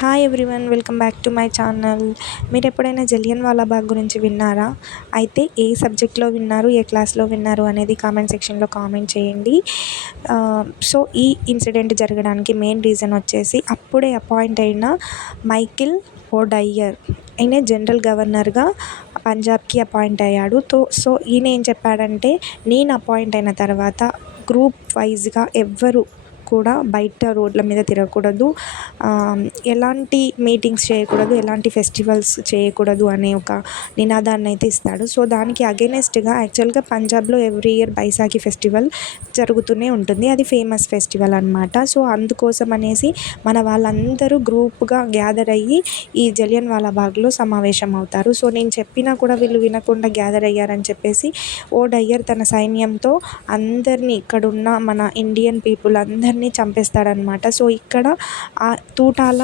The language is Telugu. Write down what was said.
Hi everyone, welcome back to my channel. మీరు ఎప్పుడైనా జలియన్ వాలాబాగ్ గురించి విన్నారా? అయితే ఏ సబ్జెక్ట్లో విన్నారు, ఏ క్లాస్లో విన్నారు అనేది కామెంట్ సెక్షన్లో కామెంట్ చేయండి. సో ఈ ఇన్సిడెంట్ జరగడానికి మెయిన్ రీజన్ వచ్చేసి అప్పుడే అపాయింట్ అయిన మైఖేల్ ఓ'డయ్యర్. ఈయన జనరల్ గవర్నర్గా పంజాబ్కి అపాయింట్ అయ్యాడు. సో ఈయన ఏం చెప్పాడంటే, నేను అపాయింట్ అయిన తర్వాత గ్రూప్ వైజ్గా ఎవ్వరు కూడా బయట రోడ్ల మీద తిరగకూడదు, ఎలాంటి మీటింగ్స్ చేయకూడదు, ఎలాంటి ఫెస్టివల్స్ చేయకూడదు అనే ఒక నినాదాన్ని అయితే ఇస్తాడు. సో దానికి అగెనెస్ట్గా యాక్చువల్గా పంజాబ్లో ఎవ్రీ ఇయర్ బైసాఖి ఫెస్టివల్ జరుగుతూనే ఉంటుంది. అది ఫేమస్ ఫెస్టివల్ అనమాట. సో అందుకోసం అనేసి మన వాళ్ళందరూ గ్రూప్గా గ్యాదర్ అయ్యి ఈ జలియన్ వాలాబాగ్లో సమావేశం అవుతారు. సో నేను చెప్పినా కూడా వీళ్ళు వినకుండా గ్యాదర్ అయ్యారని చెప్పేసి ఓ'డయ్యర్ తన సైన్యంతో అందరినీ, ఇక్కడున్న మన ఇండియన్ పీపుల్ అందరినీ చంపేస్తాడనమాట. సో ఇక్కడ ఆ తూటాల